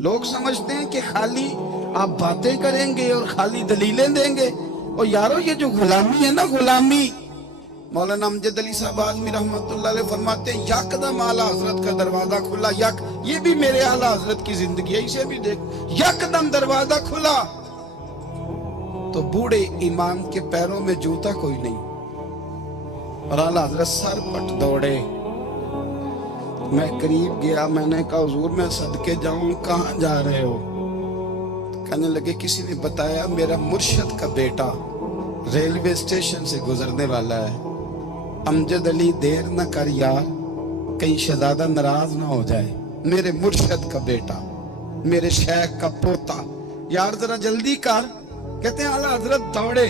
लोग समझते हैं कि खाली आप बातें करेंगे और खाली दलीलें देंगे। और यारो ये जो गुलामी है ना, गुलामी, मौलाना अमजद अली साहब आज़मी रहमतुल्लाह अलैह फरमाते हैं यकदम आला हजरत का दरवाजा खुला। ये भी मेरे आला हजरत की जिंदगी है, इसे भी देख, यकदम दरवाजा खुला तो बूढ़े इमाम के पैरों में जूता कोई नहीं, और आला हजरत सर पट दौड़े। मैं करीब गया, मैंने कहा हुजूर मैं सदके जाऊं, कहाँ जा रहे हो? कहने लगे किसी ने बताया मेरा मुर्शद का बेटा रेलवे स्टेशन से गुजरने वाला है। अमजद अली देर न कर यार, कहीं शहजादा नाराज ना हो जाए, मेरे मुर्शद का बेटा, मेरे शेख का पोता, यार जरा जल्दी कर। कहते हैं आला हजरत दौड़े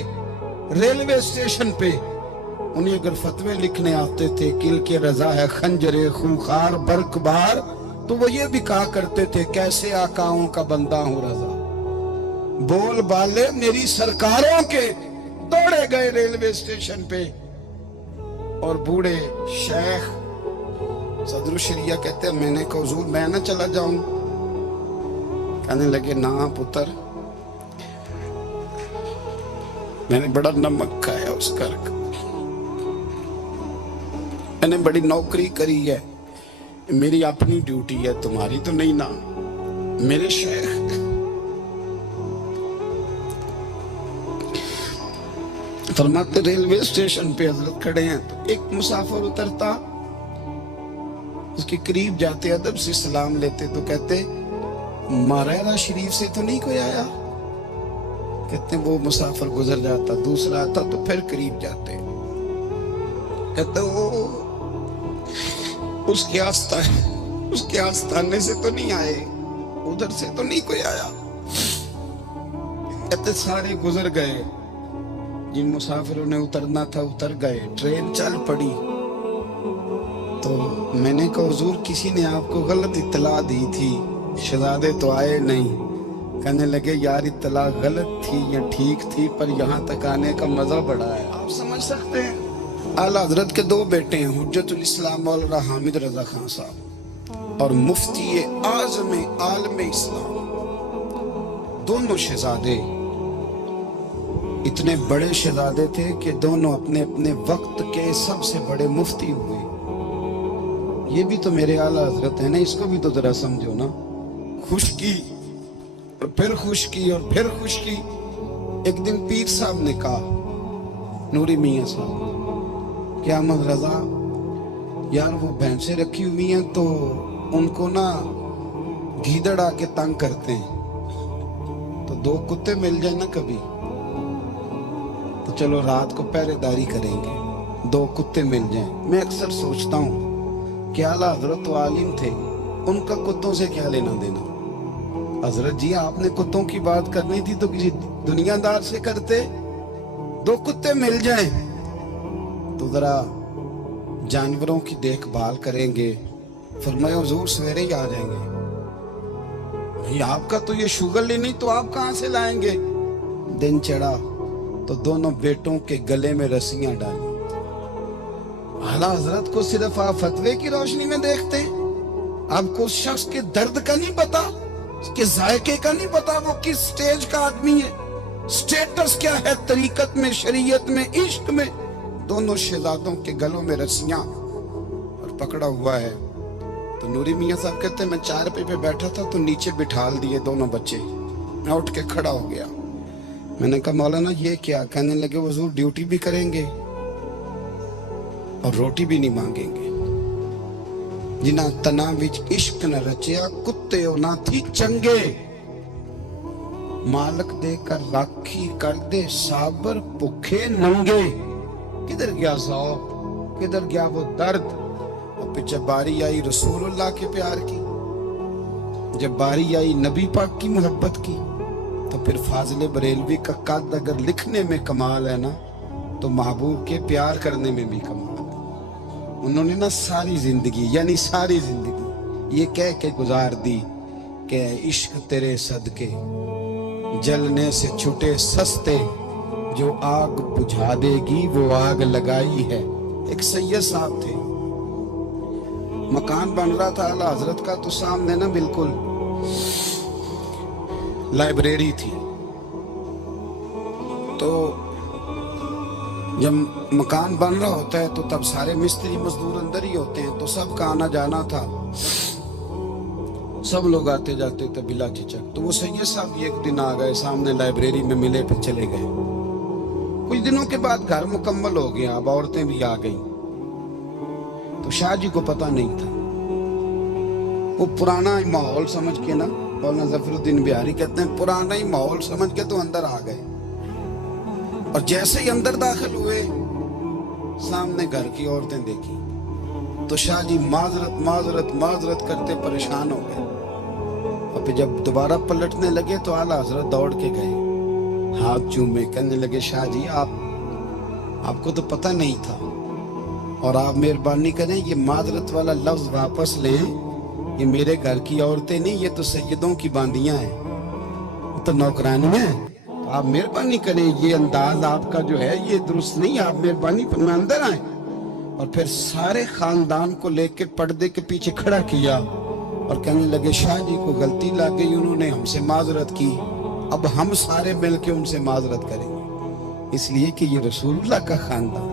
रेलवे स्टेशन पे। उन्हें अगर फतवे लिखने आते थे किल के रजा है खंजरे खूंखार बरकबार, तो वो ये भी कहा करते थे कैसे आकाओं का बंदा हूं रजा, बोल बाले मेरी सरकारों के। दौड़े गए रेलवे स्टेशन पे, और बूढ़े शेख सदरुल शरिया कहते हैं मैंने कहा हुजूर मैं ना चला जाऊं। कहने लगे ना पुत्र, मैंने बड़ा नमक खाया उस घर का, मैंने बड़ी नौकरी करी है, मेरी अपनी ड्यूटी है, तुम्हारी तो नहीं ना। मेरे शेख फरमाते रेलवे स्टेशन पे हजरत खड़े हैं, तो एक मुसाफिर उतरता, उसके करीब जाते अदब से सलाम लेते तो कहते मारेरा शरीफ से तो नहीं कोई आया? कहते वो मुसाफिर गुजर जाता, दूसरा आता तो फिर करीब जाते, कहते वो उसके आस्थाने से तो नहीं आए, उधर से तो नहीं कोई आया। कहते सारे गुजर गए, जिन मुसाफिरों ने उतरना था उतर गए, ट्रेन चल पड़ी। तो मैंने कहा हुजूर किसी ने आपको गलत इत्तला दी थी, शहजादे तो आए नहीं। कहने लगे यार इत्तला गलत थी या ठीक थी, पर यहाँ तक आने का मजा बड़ा है। आप समझ सकते हैं आला हजरत के दो बेटे हैं, हुज्जतुल इस्लाम मौलाना हामिद रजा खान साहब और मुफ्ती आज़म आलम इस्लाम, दोनों शहजादे इतने बड़े शहजादे थे कि दोनों अपने अपने वक्त के सबसे बड़े मुफ्ती हुए। ये भी तो मेरे आला हजरत है ना, इसको भी तो जरा समझो ना। खुश की और फिर खुश की और फिर खुश की। एक दिन पीर साहब ने कहा, नूरी मियां साहब, क्या अहमद रजा यार वो भैंसें रखी हुई हैं तो उनको ना गीदड़ आके तंग करते हैं, तो दो कुत्ते मिल जाए ना कभी, तो चलो रात को पहरेदारी करेंगे, दो कुत्ते मिल जाएं। मैं अक्सर सोचता हूँ कि आला हजरत तो आलिम थे, उनका कुत्तों से क्या लेना देना। हजरत जी आपने कुत्तों की बात करनी थी तो किसी दुनियादार से करते, दो कुत्ते मिल जाएं तो जरा जानवरों की देखभाल करेंगे। फरमाया हुजूर सवेरे ही आ जाएंगे। नहीं आपका तो ये शुगर ही नहीं, तो आप कहां से लाएंगे? दिन चढ़ा तो दोनों बेटों के गले में रस्सियां डाली। आला हजरत को सिर्फ आप फतवे की रोशनी में देखते हैं, आपको उस शख्स के दर्द का नहीं पता, उसके जायके का नहीं पता, वो किस स्टेज का आदमी है, स्टेटस क्या है तरीकत में, शरीयत में, इश्क में। दोनों शहजादों के गलों में रस्सियां और पकड़ा हुआ है। तो नूरी मियां साहब कहते हैं मैं चारपाई पे बैठा था तो नीचे बिठाल दिए दोनों बच्चे। मैं उठ के खड़ा हो गया, मैंने कहा मौलाना ये क्या? कहने लगे हुजूर ड्यूटी भी करेंगे और रोटी भी नहीं मांगेंगे। जिन्ना तना विच इश्क न रचिया कुत्ते ना थी चंगे, मालक देकर राखी कर दे साबर भुखे नंगे। किधर गया ज़ौक़, किधर गया वो दर्द? और पीछे बारी आई रसूलुल्लाह के प्यार की, जब बारी आई नबी पाक की मोहब्बत की, तो फिर फाजिल बरेलवी का कद अगर लिखने में कमाल है ना, तो महबूब के प्यार करने में भी कमाल है। उन्होंने ना सारी जिंदगी यानी सारी जिंदगी ये कह के गुजार दी कि इश्क तेरे सदके जलने से छुटे सस्ते, जो आग बुझा देगी वो आग लगाई है। एक सैयद साहब थे, मकान बन रहा था आला हजरत का, तो सामने ना बिल्कुल लाइब्रेरी थी। तो जब मकान बन रहा होता है तो तब सारे मिस्त्री मजदूर अंदर ही होते हैं, तो सबका आना जाना था, सब लोग आते जाते थे बिला झिझक। तो वो सैयद साहब भी एक दिन आ गए, सामने लाइब्रेरी में मिले, फिर चले गए। कुछ दिनों के बाद घर मुकम्मल हो गया, अब औरतें भी आ गई। तो शाह जी को पता नहीं था, वो पुराना माहौल समझ के ना, मौलाना ज़फरुद्दीन बिहारी कहते हैं पुराना ही माहौल समझ के तो अंदर आ गए। और जैसे ही अंदर दाखिल हुए, सामने घर की औरतें देखी तो शाह जी माजरत माजरत माजरत करते परेशान हो गए। और फिर जब दोबारा पलटने लगे तो आला हजरत दौड़ के गए, हाथ चूमे, कहने लगे शाह जी आपको तो पता नहीं था, और आप मेहरबानी करें ये माजरत वाला लफ्ज वापस लें, ये मेरे घर की औरतें नहीं, ये तो सैयदों की बांदियां हैं, तो नौकरानियां हैं। आप मेहरबानी करें, ये अंदाज आपका जो है ये दुरुस्त नहीं, आप मेहरबानी में अंदर आए। और फिर सारे खानदान को लेकर पर्दे के पीछे खड़ा किया और कहने लगे शाह जी को गलती लग गई, उन्होंने हमसे माजरत की, अब हम सारे मिलकर उनसे माजरत करेंगे, इसलिए कि ये रसूलुल्लाह का खानदान।